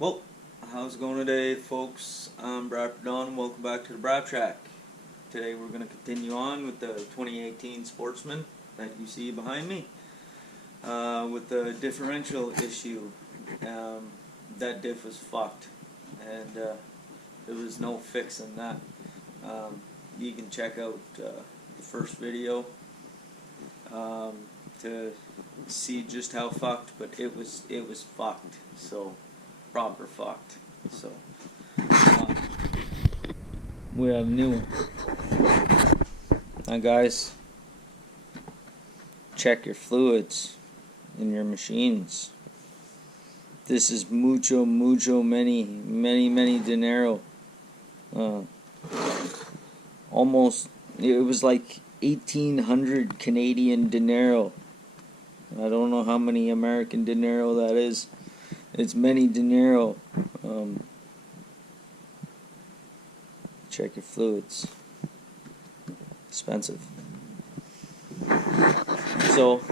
Well, how's it going today, folks? I'm Braap and welcome back to the Braap track. Today we're going to continue on with the 2018 Sportsman that you see behind me with the differential issue. That diff was fucked, and there was no fixing that. You can check out the first video to see just how fucked, but it was fucked. So proper fucked. So we have a new one. Now guys, check your fluids in your machines. This is mucho many dinero. Almost, it was like 1,800 Canadian dinero. I don't know how many American dinero that is. It's many dinero. Check your fluids. Expensive. So,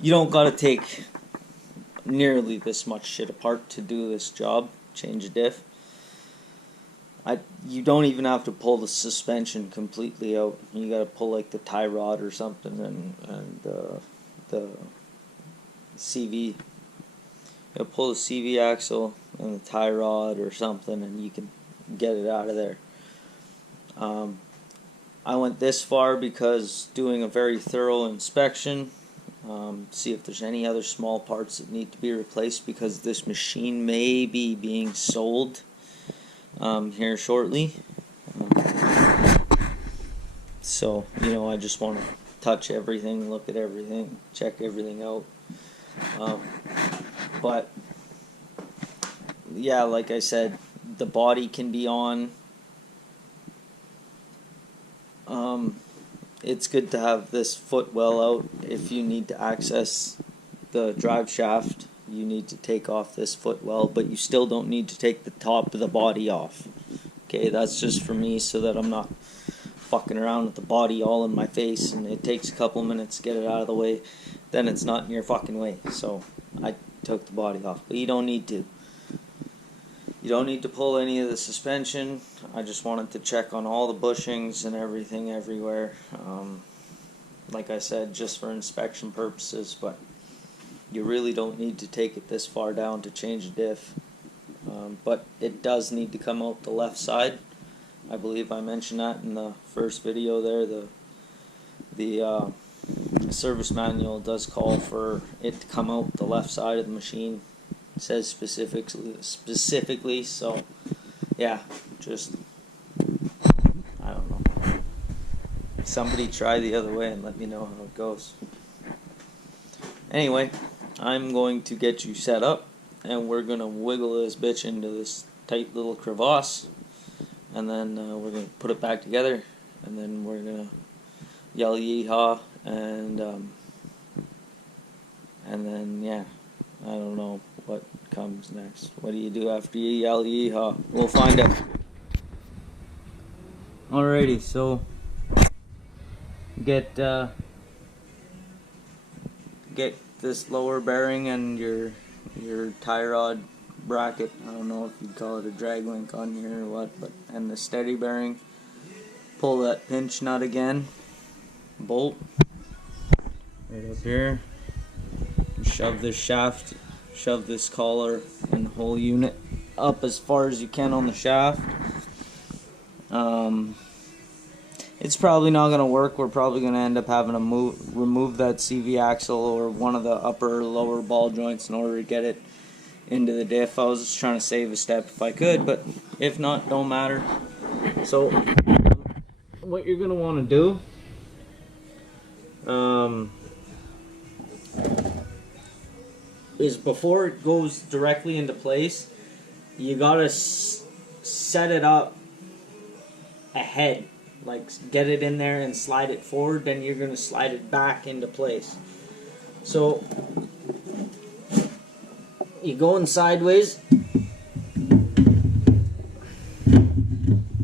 you don't gotta take nearly this much shit apart to do this job. Change a diff. You don't even have to pull the suspension completely out. You gotta pull like the tie rod or something and the CV. You pull the CV axle and the tie rod or something, and you can get it out of there. I went this far because doing a very thorough inspection, see if there's any other small parts that need to be replaced, because this machine may be being sold here shortly. So, I just want to touch everything, look at everything, check everything out. But yeah, like I said, the body can be on. It's good to have this footwell out. If you need to access the drive shaft, you need to take off this footwell, but you still don't need to take the top of the body off. Okay, that's just for me so that I'm not fucking around with the body all in my face, and it takes a couple minutes to get it out of the way. Then it's not in your fucking way. So I took the body off, but you don't need to. You don't need to pull any of the suspension. I just wanted to check on all the bushings and everything everywhere. Like I said, just for inspection purposes, but you really don't need to take it this far down to change a diff. But it does need to come out the left side. I believe I mentioned that in the first video there. The service manual does call for it to come out the left side of the machine. It says specifically, so yeah, just, I don't know. Somebody try the other way and let me know how it goes. Anyway, I'm going to get you set up, and we're going to wiggle this bitch into this tight little crevasse, and then we're going to put it back together, and then we're going to yell yeehaw, and then, yeah, I don't know what comes next. What do you do after you yell yeehaw? We'll find out. Alrighty, so get this lower bearing and your tie rod bracket. I don't know if you'd call it a drag link on here or what, but and the steady bearing. Pull that pinch nut again. Bolt right up here. Shove this shaft, shove this collar and the whole unit up as far as you can on the shaft. It's probably not going to work. We're probably going to end up having to remove that CV axle or one of the upper or lower ball joints in order to get it into the diff. I was just trying to save a step if I could, but if not, don't matter. So what you're going to want to do is, before it goes directly into place, you gotta set it up ahead, like get it in there and slide it forward, then you're gonna slide it back into place. So you going sideways,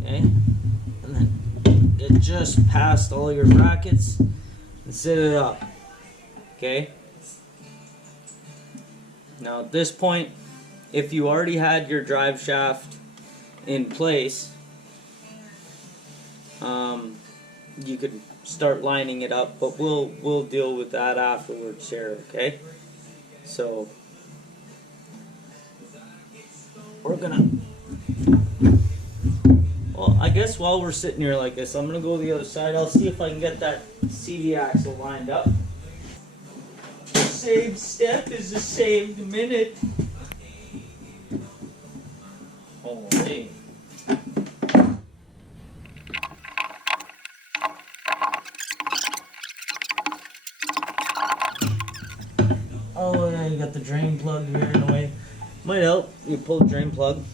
okay, and then get just past all your brackets and sit it up, okay. Now at this point, if you already had your drive shaft in place, you could start lining it up, but we'll deal with that afterwards here, okay? So we're gonna, well, I guess while we're sitting here like this, I'm gonna go to the other side. I'll see if I can get that CV axle lined up. Saved step is a saved minute. Holy. Oh yeah, you got the drain plug here in the way. Might help. You pull the drain plug,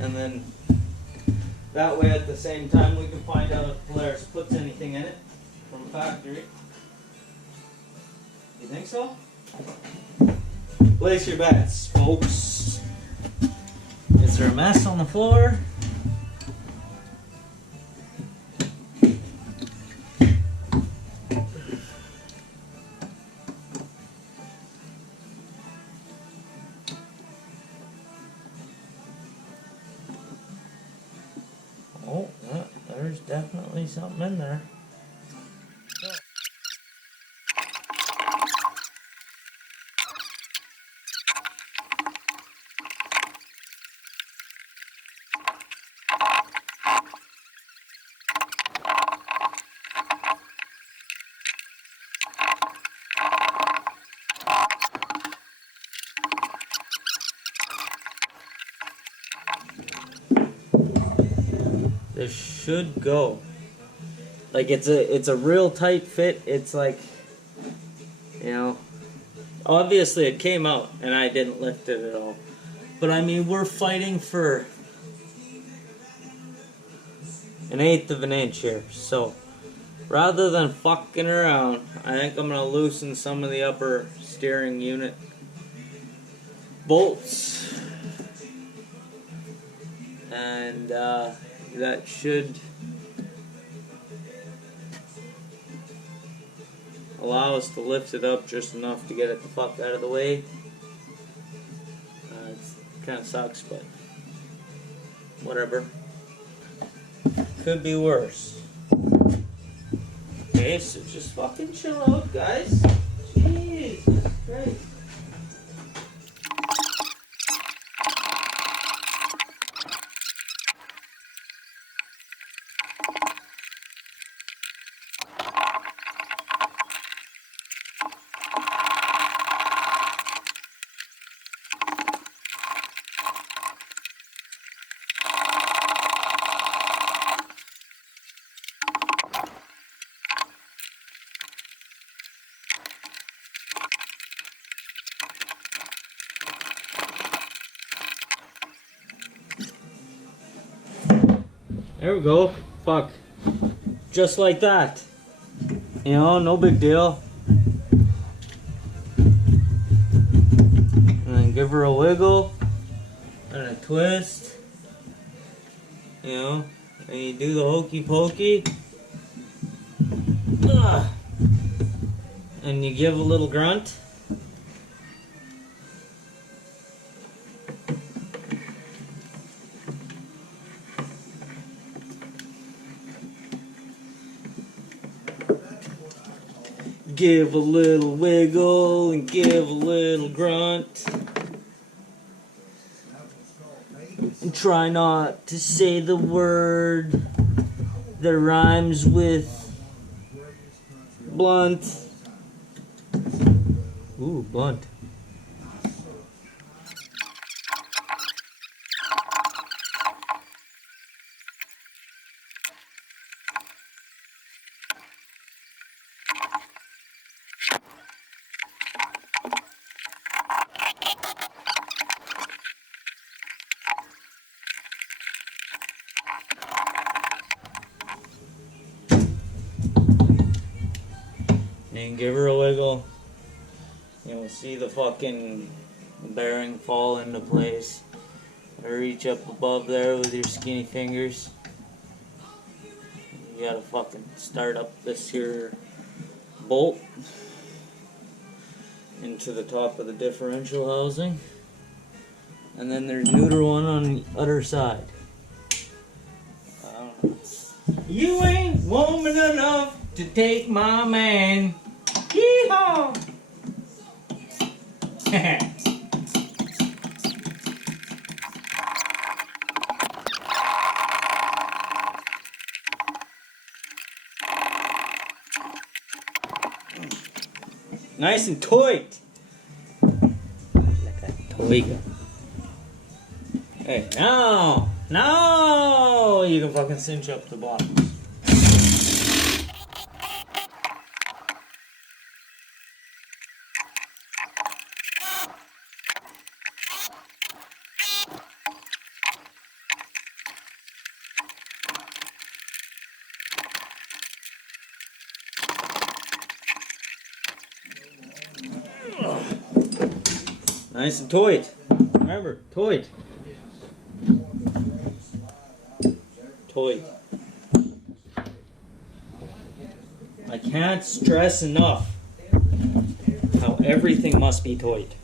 and then that way at the same time we can find out if Polaris puts anything in it from factory. You think so? Place your bets, folks. Is there a mess on the floor? Oh, yeah, there's definitely something in there. This should go. Like it's a real tight fit. It's like, you know, obviously it came out and I didn't lift it at all. But I mean, we're fighting for an eighth of an inch here. So rather than fucking around, I think I'm gonna loosen some of the upper steering unit bolts, and that should allow us to lift it up just enough to get it the fuck out of the way. It kind of sucks, but whatever. Could be worse. Okay, so just fucking chill out, guys. Jesus Christ. There we go. Fuck. Just like that. You know, no big deal. And then give her a wiggle and a twist. You know, and you do the hokey pokey. Ugh. And you give a little grunt. Give a little wiggle and give a little grunt. And try not to say the word that rhymes with blunt. Ooh, blunt. And give her a wiggle. You'll see the fucking bearing fall into place. Reach up above there with your skinny fingers. You gotta fucking start up this here bolt. into the top of the differential housing. And then there's neuter one on the other side. You ain't woman enough to take my man. Yeehaw! Nice and tight. Like a toy gun. Hey, no, you can fucking cinch up the bottom. Nice and tight. Remember, tight. Tight. I can't stress enough how everything must be tight.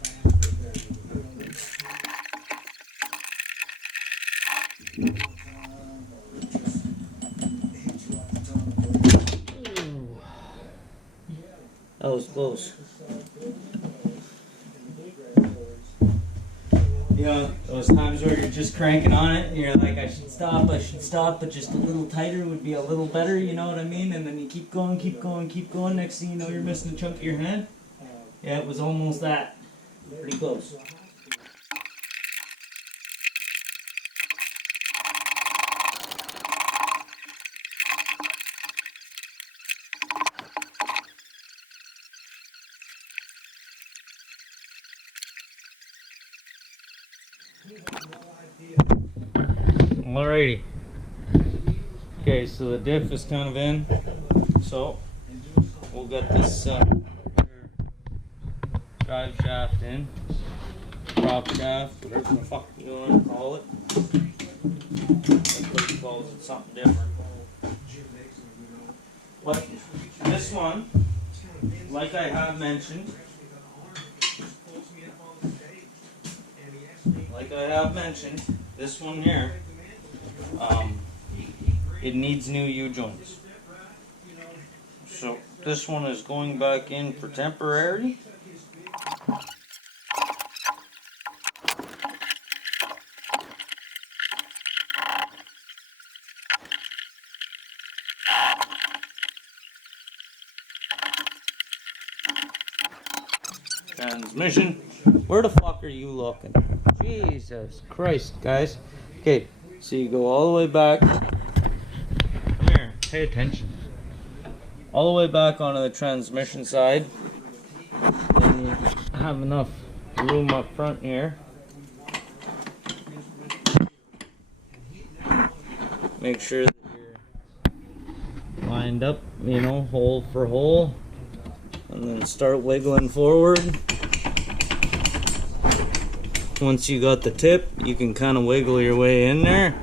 That was close. You know, those times where you're just cranking on it and you're like, I should stop, but just a little tighter would be a little better, you know what I mean? And then you keep going, keep going, keep going. Next thing you know, you're missing a chunk of your hand. Yeah, it was almost that. Pretty close. Alrighty. Okay, so the diff is kind of in. So we'll get this drive shaft in. Prop shaft, whatever the fuck you want to call it. Everybody calls it something different. But this one, like I have mentioned, this one here, it needs new U-joints. So this one is going back in for temporary. Transmission. Where the fuck are you looking? Jesus Christ, guys. Okay, so you go all the way back. Here, pay attention. All the way back onto the transmission side. Then you have enough room up front here. Make sure that you're lined up, you know, hole for hole. And then start wiggling forward. Once you got the tip, you can kind of wiggle your way in there.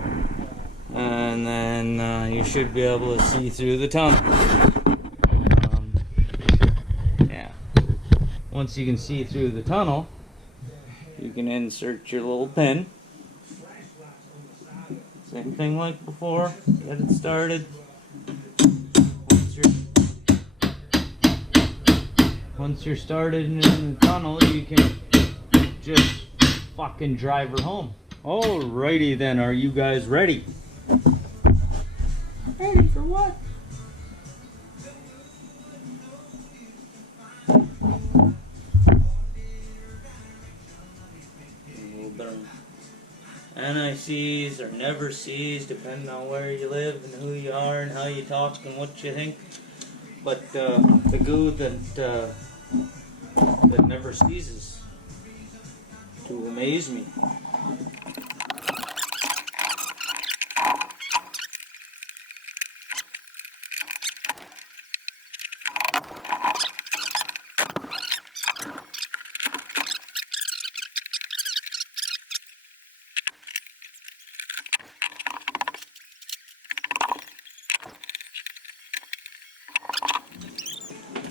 And then you should be able to see through the tunnel. Yeah. Once you can see through the tunnel, you can insert your little pin. Same thing like before. Get it started. Once you're started in the tunnel, you can just fucking drive her home. Alrighty then, are you guys ready? Ready for what? A little bit of NICs or never sees, depending on where you live and who you are and how you talk and what you think. But the goo that never ceases to amaze me.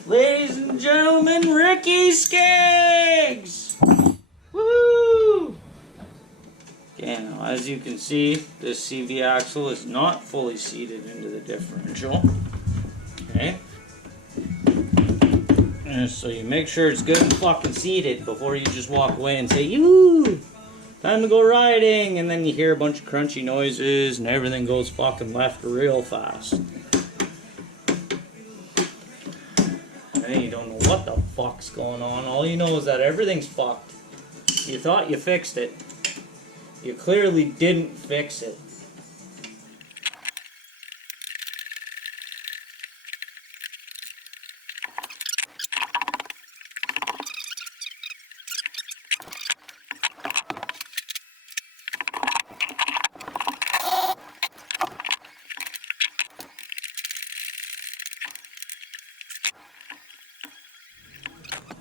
Ladies and gentlemen, Ricky Skiggs! Woo! Okay, now as you can see, this CV axle is not fully seated into the differential. Okay? And so you make sure it's good and fucking seated before you just walk away and say, "Yoo! Time to go riding!" And then you hear a bunch of crunchy noises and everything goes fucking left real fast. And then you don't know what the fuck's going on. All you know is that everything's fucked. You thought you fixed it. You clearly didn't fix it.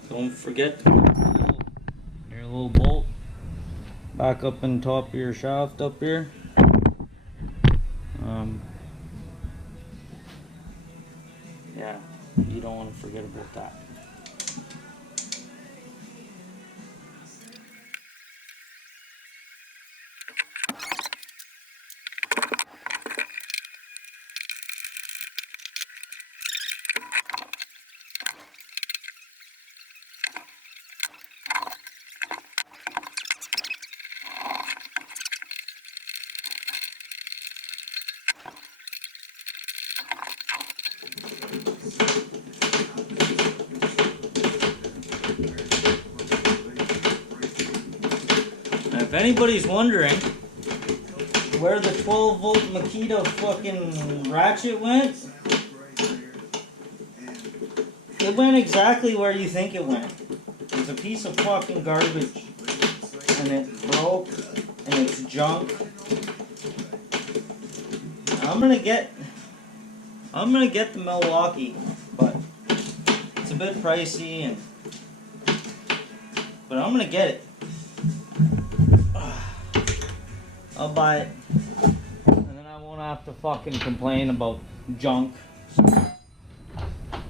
Don't forget to put your little bolt back up on top of your shaft up here. Yeah, you don't want to forget about that. If anybody's wondering where the 12-volt Makita fucking ratchet went, it went exactly where you think it went. It's a piece of fucking garbage, and it broke, and it's junk. I'm gonna get the Milwaukee, but it's a bit pricey, but I'm gonna get it. I'll buy it, and then I won't have to fucking complain about junk.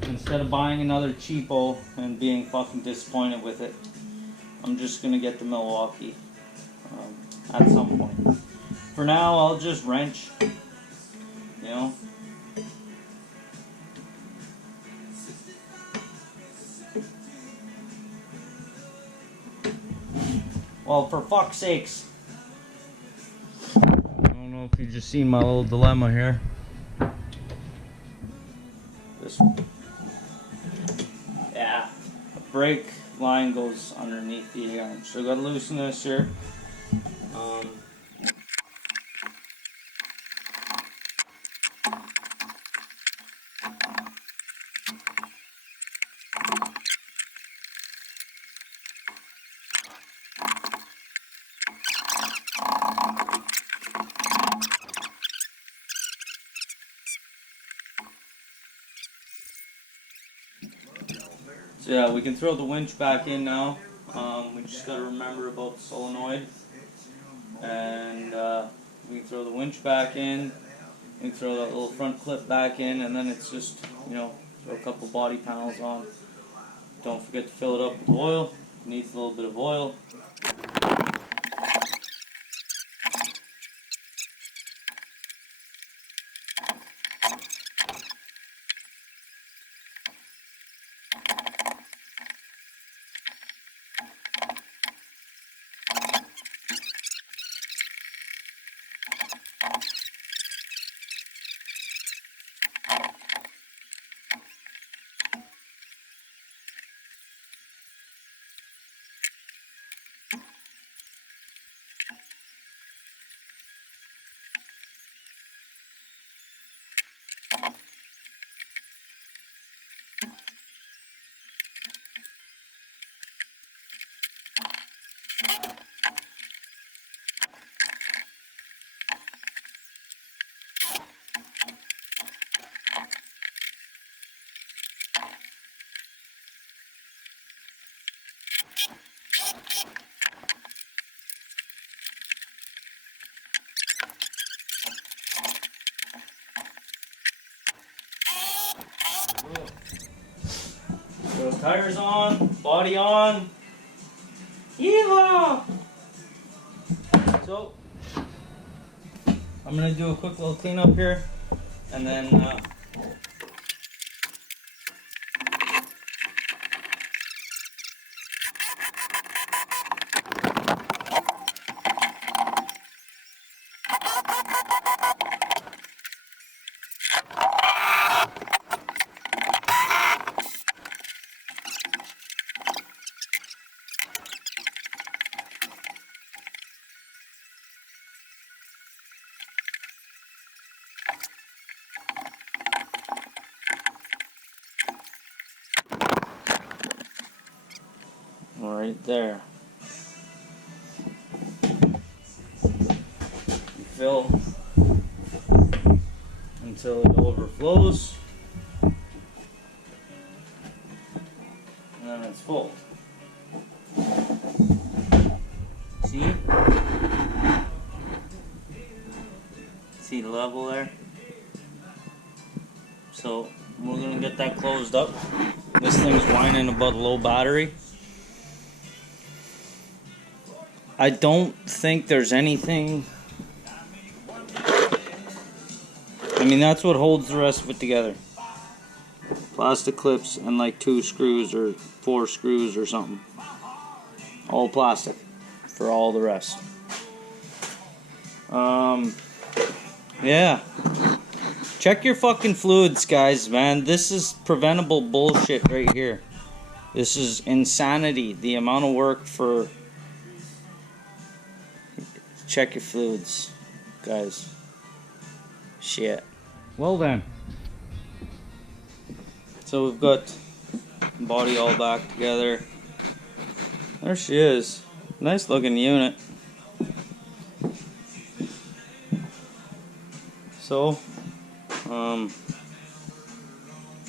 Instead of buying another cheapo and being fucking disappointed with it, I'm just gonna get the Milwaukee at some point. For now, I'll just wrench, you know. Well, for fuck's sakes. I don't know if you just seen my little dilemma here. This one. Yeah, a brake line goes underneath the arm, so I gotta loosen this here. So yeah, we can throw the winch back in now. We just gotta remember about the solenoid. And we can throw the winch back in. We can throw that little front clip back in, and then it's just, you know, throw a couple body panels on. Don't forget to fill it up with oil. It needs a little bit of oil. Tires on, body on. Yeehaw! So, I'm gonna do a quick little cleanup here, and then right there. You fill until it overflows, and then it's full. See? See the level there? So we're gonna get that closed up. This thing's whining about low battery. I don't think there's anything. I mean, that's what holds the rest of it together. Plastic clips and like 2 screws or 4 screws or something. All plastic for all the rest. Yeah. Check your fucking fluids, guys, man. This is preventable bullshit right here. This is insanity. The amount of work for... Check your fluids, guys. Shit. Well then. So we've got body all back together. There she is. Nice looking unit. So,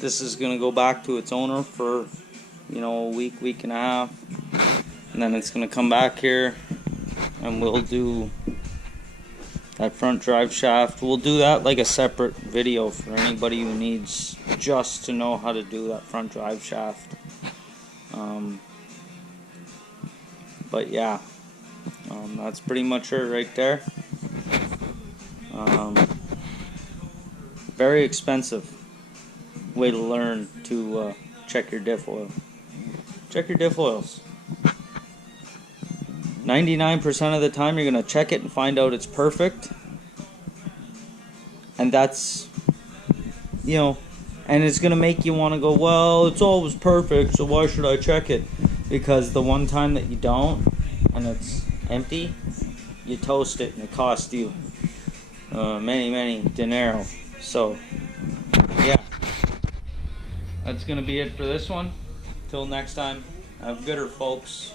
this is gonna go back to its owner for, you know, a week and a half, and then it's gonna come back here, and we'll do that front drive shaft. We'll do that like a separate video for anybody who needs just to know how to do that front drive shaft. But yeah, that's pretty much her right there. Very expensive way to learn to check your diff oil. Check your diff oils. 99% of the time you're going to check it and find out it's perfect. And that's, you know, and it's going to make you want to go, well, it's always perfect, so why should I check it? Because the one time that you don't, and it's empty, you toast it and it costs you many dinero. So, yeah. That's going to be it for this one. Till next time, have gooder, folks.